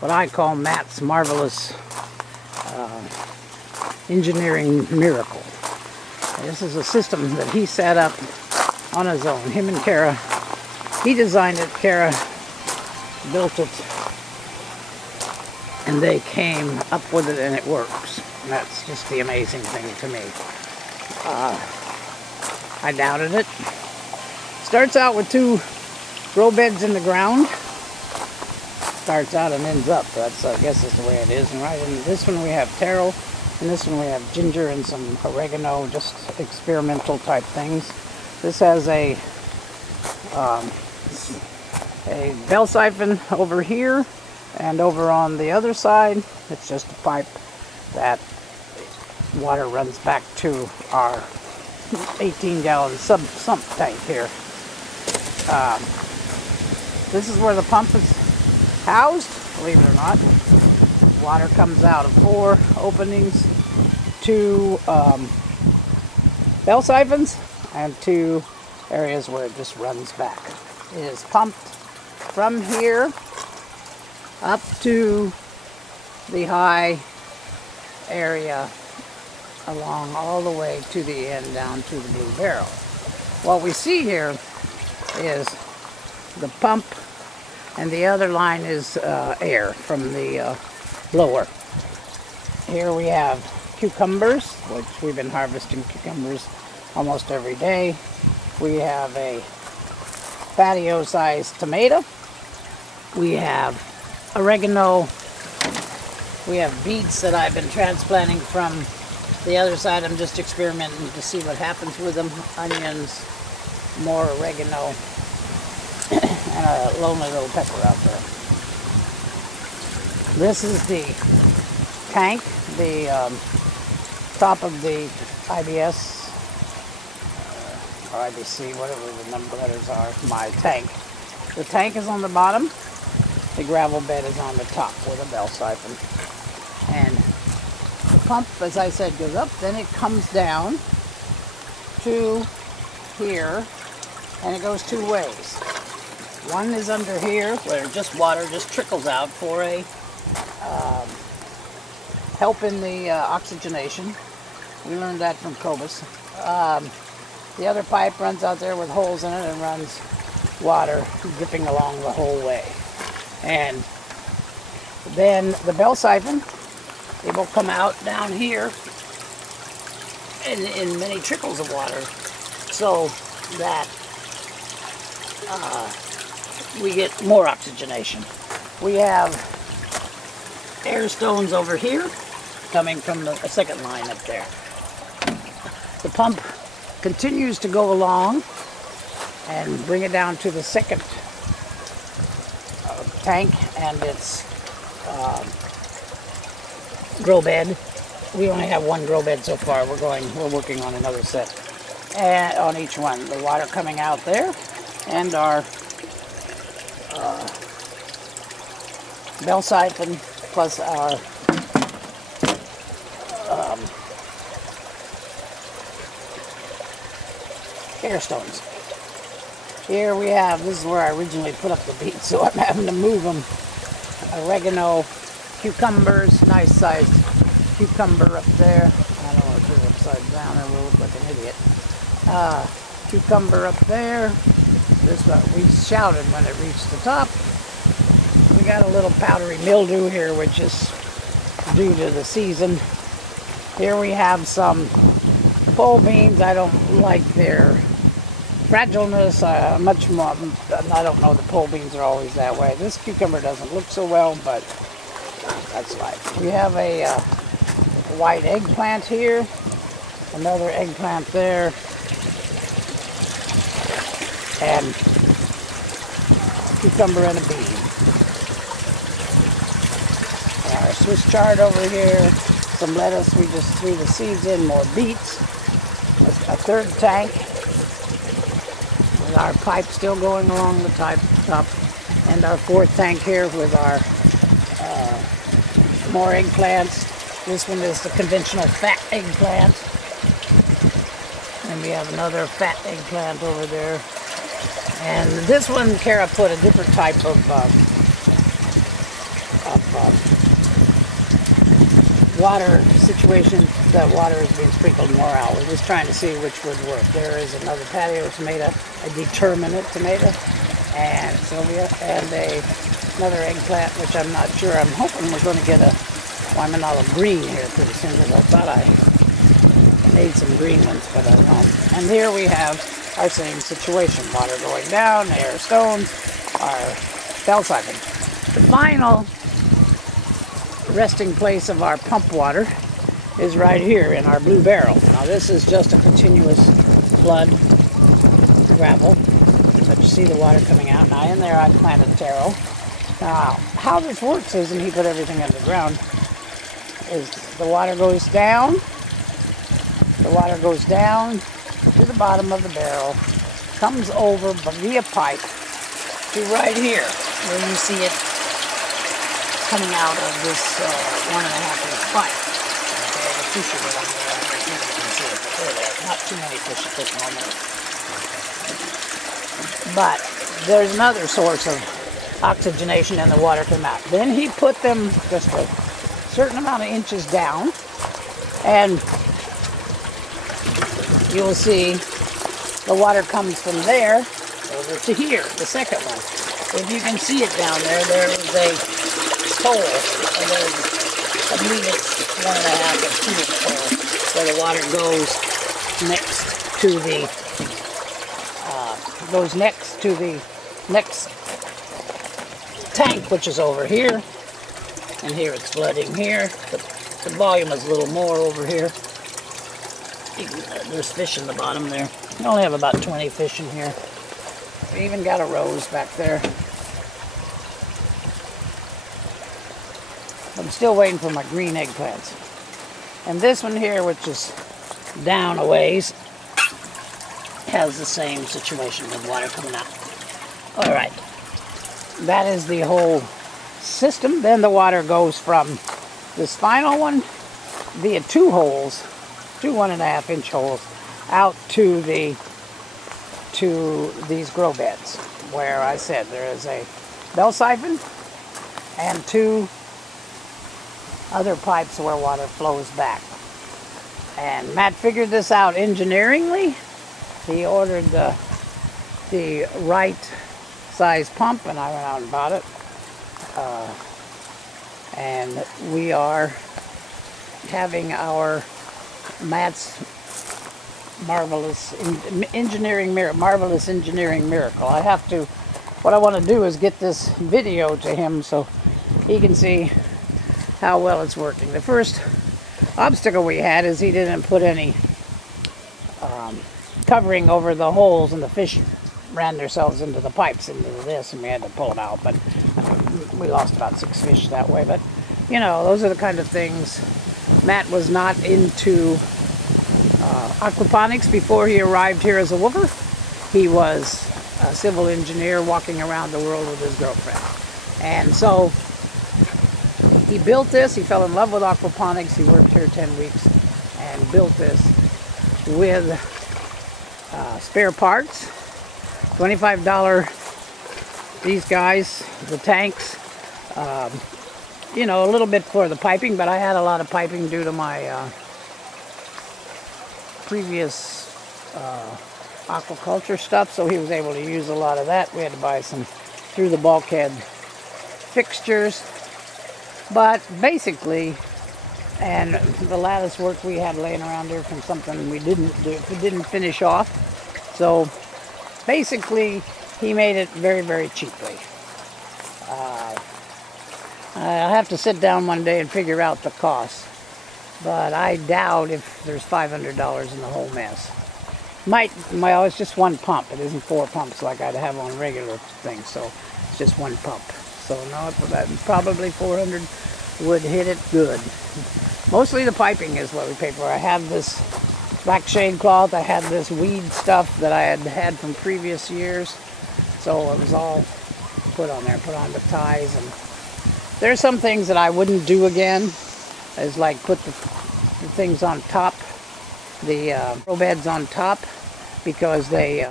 what I call Matt's marvelous engineering miracle. This is a system that he set up on his own. Him and Caro. He designed it, Caro built it, and they came up with it, and it works. And that's just the amazing thing to me. I doubted it. Starts out with 2 grow beds in the ground. Starts out and ends up. That's, I guess, is the way it is. And right in this one we have taro, and this one we have ginger and some oregano, just experimental type things. This has a bell siphon over here, and over on the other side, it's just a pipe that water runs back to our 18-gallon sump tank here. This is where the pump is housed, believe it or not. Water comes out of 4 openings, 2 bell siphons, and 2 areas where it just runs back. It is pumped from here up to the high area, along all the way to the end down to the blue barrel. What we see here is the pump, and the other line is air from the blower. Here we have cucumbers, which we've been harvesting cucumbers almost every day. We have a patio-sized tomato. We have oregano. We have beets that I've been transplanting from the other side. I'm just experimenting to see what happens with them. Onions, more oregano, and a lonely little pepper out there. This is the tank, the top of the IBS, or IBC, whatever the number letters are, my tank. The tank is on the bottom. The gravel bed is on the top with a bell siphon. And the pump, as I said, goes up, then it comes down to here, and it goes 2 ways. One is under here, where just water just trickles out for a help in the oxygenation. We learned that from Cobus. The other pipe runs out there with holes in it and runs water dripping along the whole way. And then the bell siphon, it will come out down here in many trickles of water, so that we get more oxygenation. We have air stones over here coming from the second line up there. The pump continues to go along and bring it down to the second tank and its grow bed. We only have 1 grow bed so far. We're working on another set, and on each one, the water coming out there, and our bell siphon plus our air stones. Here we have, this is where I originally put up the beets, so I'm having to move them. Oregano, cucumbers, nice sized cucumber up there. I don't want to put it upside down, I will look like an idiot. Cucumber up there. This one we shouted when it reached the top. We got a little powdery mildew here, which is due to the season. Here we have some pole beans. I don't like their fragileness much more. I don't know, the pole beans are always that way. This cucumber doesn't look so well, but that's life. We have a white eggplant here, another eggplant there, and cucumber and a bean. Our Swiss chard over here, some lettuce, we just threw the seeds in, more beets, a 3rd tank, with our pipe still going along the top, and our 4th tank here with our more eggplants. This one is the conventional fat eggplant, and we have another fat eggplant over there. And this one, Caro put a different type of water situation that water is being sprinkled more out. We're just trying to see which would work. There is another patio tomato, a determinate tomato, and Sylvia, and another eggplant, which I'm not sure. I'm hoping we're going to get a Waimanalo green here pretty soon, because I thought I made some green ones, but I don't. And here we have our same situation. Water going down, air stones, our bell siphon. The final resting place of our pump water is right here in our blue barrel. Now this is just a continuous flood gravel, but you see the water coming out. Now in there I planted taro. Now how this works is, and he put everything underground, is the water goes down to the bottom of the barrel, comes over via pipe to right here where you see it coming out of this 1.5-inch pipe. Okay, the fish are on there. I think you can see it, but there. Not too many fish at this moment. But there's another source of oxygenation and the water come out. Then he put them just a certain amount of inches down, and you'll see the water comes from there over to here, the second one. If you can see it down there, there is a hole, and there's, I believe it's 1.5 or 2-inch hole, where the water goes next to the next tank, which is over here, and here it's flooding here. The volume is a little more over here. There's fish in the bottom there. We only have about 20 fish in here. We even got a rose back there. I'm still waiting for my green eggplants. And this one here, which is down a ways, has the same situation with water coming out. All right, that is the whole system. Then the water goes from this final one via 2 holes, 2 1.5-inch holes, out to these grow beds, where I said there is a bell siphon and 2 other pipes where water flows back. And Matt figured this out engineeringly. He ordered the right size pump, and I went out and bought it. And we are having our Matt's marvelous engineering miracle. What I want to do is get this video to him so he can see how well it's working. The first obstacle we had is he didn't put any covering over the holes, and the fish ran themselves into the pipes into this, and we had to pull it out. But we lost about 6 fish that way. But you know, those are the kind of things. Matt was not into aquaponics before he arrived here as a woofer. He was a civil engineer walking around the world with his girlfriend, and so he built this. He fell in love with aquaponics. He worked here 10 weeks and built this with spare parts. $25 these guys, the tanks, you know, a little bit for the piping, but I had a lot of piping due to my previous aquaculture stuff, so he was able to use a lot of that. We had to buy some through the bulkhead fixtures. But basically, and the lattice work we had laying around here from something we didn't finish off. So basically, he made it very, very cheaply. I'll have to sit down one day and figure out the cost, but I doubt if there's $500 in the whole mess. Well, it's just one pump. It isn't 4 pumps like I'd have on regular things, so it's just one pump. So no, probably 400 would hit it good. Mostly the piping is what we pay for. I have this black shade cloth. I had this weed stuff that I had from previous years. So it was all put on there, put on the ties. And there's some things that I wouldn't do again, is like put the things on top, the grow beds on top, because they